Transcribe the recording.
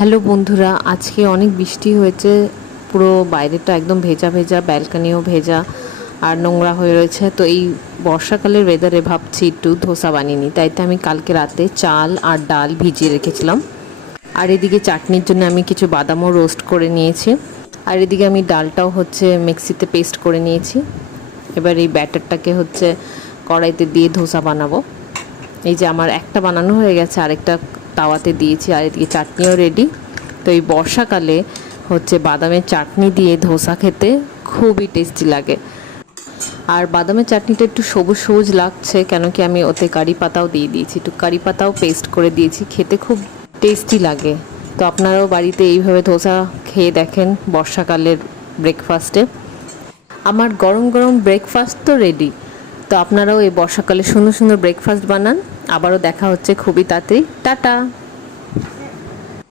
Hello বন্ধুরা, আজকে অনেক বৃষ্টি হয়েছে। পুরো বাইরেটা একদম ভেজা ভেজা, ব্যালকনিও ভেজা আর নোংরা হয়ে রয়েছে। তো এই বর্ষাকালের ওয়েদারে ভাবছি একটু ধোসা বানিয়ে নিই। তাইতে আমি কালকে রাতে চাল আর ডাল ভিজিয়ে রেখেছিলাম। আর এদিকে চাটনির জন্য আমি কিছু বাদামও রোস্ট করে নিয়েছি। আর এদিকে আমি ডালটাও মিক্সিতে পেস্ট করে নিয়েছি। এবার এই ব্যাটারটাকে কড়াইতে দিয়ে ধোসা বানাবো। এই যে আমার একটা বানানো হয়ে গেছে, আরেকটা তাওয়াতে দিয়েছি। আর এদিকে চাটনিও রেডি। তো এই বর্ষাকালে বাদামের চাটনি দিয়ে ধোসা খেতে খুবই টেস্টি লাগে। আর বাদামের চাটনিটা একটু সবুজ সবুজ লাগছে কেন কি আমি ওতে কারি পাতাও দিয়ে দিয়েছি, একটু কারি পাতাও পেস্ট করে দিয়েছি। খেতে খুব টেস্টি লাগে। তো আপনারাও বাড়িতে এইভাবে ধোসা খেয়ে দেখেন বর্ষাকালের ব্রেকফাস্টে। আমার গরম গরম ব্রেকফাস্ট তো রেডি। তো আপনারাও এই বর্ষাকালে সুন্দর সুন্দর ব্রেকফাস্ট বানান। আবারও দেখা হচ্ছে খুবই তাড়াতাড়ি। টাটা।